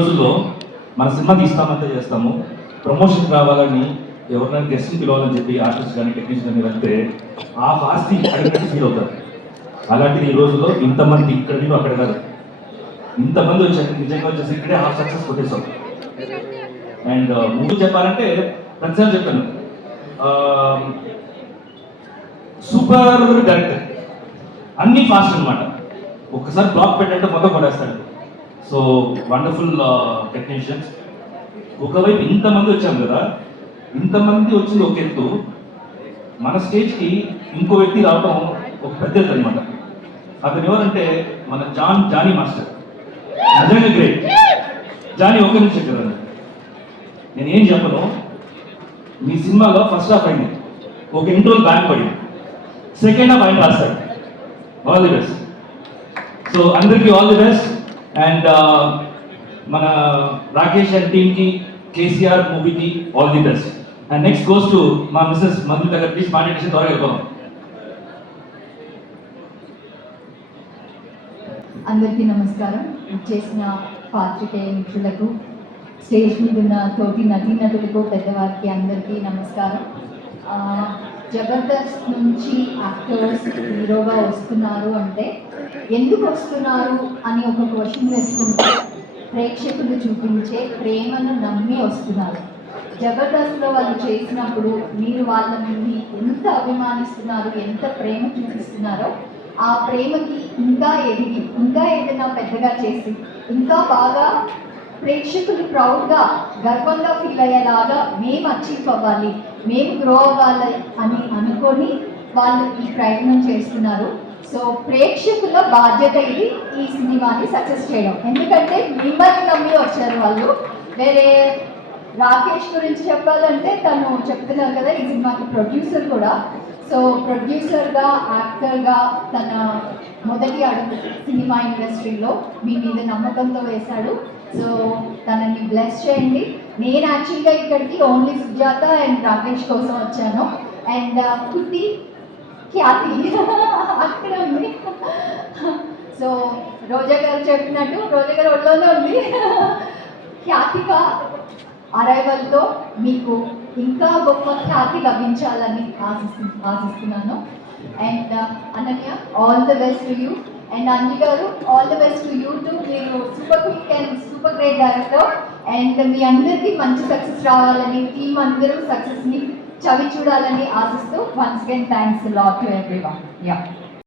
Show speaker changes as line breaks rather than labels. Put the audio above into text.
రోజుల్లో మన సినిమా తీస్తామంతా చేస్తాము. ప్రమోషన్ రావాలని ఎవరినైనా గెస్ట్ని పిలవాలని చెప్పి ఆర్టిస్ట్ కానీ టెక్నీషియన్ కానీ వెళ్తే ఆ ఆస్తి అడిగినట్టు ఫీల్ అవుతారు. అలాంటిది ఈ రోజుల్లో ఇంతమంది ఇక్కడ నేను అక్కడ కాదు. ఇంతమంది వచ్చారు. నిజంగా వచ్చేసి ఇక్కడే ఆ సక్సెస్ కొట్టేశాం. అండ్ uh, ముందు చెప్పాలంటే ప్రతిసారి చెప్పాను. సూపర్ డైరెక్టర్ అన్ని ఫాస్ట్ అన్నమాట. ఒక్కసారి బ్లాక్ పెట్టంటే మొత్తం కొట్టేస్తాడు. సో వండర్ఫుల్ టెక్నీషియన్స్ ఒకవైపు ఇంతమంది వచ్చాం కదా ఇంతమంది వచ్చింది ఒక ఎత్తు. మన స్టేజ్కి ఇంకో వ్యక్తి రావడం ఒక పెద్ద ఎత్తు అనమాట అతను ఎవరంటే మన జాన్ జానీ మాస్టర్. నిజంగా గ్రేట్ జానీ ఒక నిమిషం కదా నేను ఏం చెప్పను? మీ సినిమాలో ఫస్ట్ హాఫ్ అయింది. ఒక ఇంట్రోల్ బ్యాంక్ పడింది. సెకండ్ హాఫ్ ఆయన రాస్తాడు ఆల్ ది బెస్ట్ సో అందరికీ ఆల్ ది బెస్ట్ అండ్ మన రాకేష్ అండ్ టీమ్కి కేసీఆర్ మూవీకి all the best and next goes to మా మిస్సెస్ మంజు దగ్గర ప్లీజ్ మాట్లాడేసి త్వరగా వెళ్ళిపోదాం
అందరికీ నమస్కారం. చేసిన పాత్రికేయ మిత్రులకు స్టేజ్ మీద ఉన్న తోటి నటీనటులకు పెద్దవారికి అందరికీ నమస్కారం. జబర్దస్త్ నుంచి యాక్టర్స్ హీరోగా వస్తున్నారు అంటే ఎందుకు వస్తున్నారు అని ఒక క్వశ్చన్ వేసుకుంటే ప్రేక్షకులు చూపించే ప్రేమను నమ్మి వస్తున్నారు. జబర్దస్త్లో వాళ్ళు చేసినప్పుడు మీరు వాళ్ళని ఎంత అభిమానిస్తున్నారు ఎంత ప్రేమ చూపిస్తున్నారో ఆ ప్రేమకి ఇంకా ఎదిగి ఇంకా ఏదైనా పెద్దగా చేసి ఇంకా బాగా ప్రేక్షకులు ప్రౌడ్గా గర్వంగా ఫీల్ అయ్యేలాగా మేము అచీవ్ అవ్వాలి. మేము గ్రో అవ్వాలి అని అనుకొని వాళ్ళు ఈ ప్రయత్నం చేస్తున్నారు. సో ప్రేక్షకుల బాధ్యత ఇది ఈ సినిమాని సక్సెస్ చేయడం. ఎందుకంటే మిమ్మల్ని నమ్మి వచ్చారు వాళ్ళు. వేరే రాకేష్ గురించి చెప్పాలంటే తను చెప్తున్నారు కదా ఈ సినిమాకి ప్రొడ్యూసర్ కూడా. సో ప్రొడ్యూసర్గా యాక్టర్గా తన మొదటి అడుగు సినిమా ఇండస్ట్రీలో మీ మీద నమ్మకంతో వేశాడు. సో తనని బ్లెస్ చేయండి. నేను యాక్చువల్గా ఇక్కడికి ఓన్లీ సుజాత అండ్ రాకేష్ కోసం వచ్చాను. అండ్ uh, కుట్టి ఖ్యాతి. అక్కడ ఉంది. సో రోజా గారు చెప్పినట్టు రోజా గారు ఒళ్ళోనే ఉంది. ఖ్యాతిక అరైవల్తో మీకు ఇంకా గొప్ప ఖ్యాతి లభించాలని ఆశిస్తు ఆశిస్తున్నాను. And uh, Ananya all the best to you and Anji garu all the best to you to మీరు సూపర్ డైరెక్టర్ అండ్ మీ అందరికీ మంచి సక్సెస్ రావాలని టీం అందరూ సక్సెస్ని చవి చూడాలని ఆశిస్తూ once again thanks lot to everyone yeah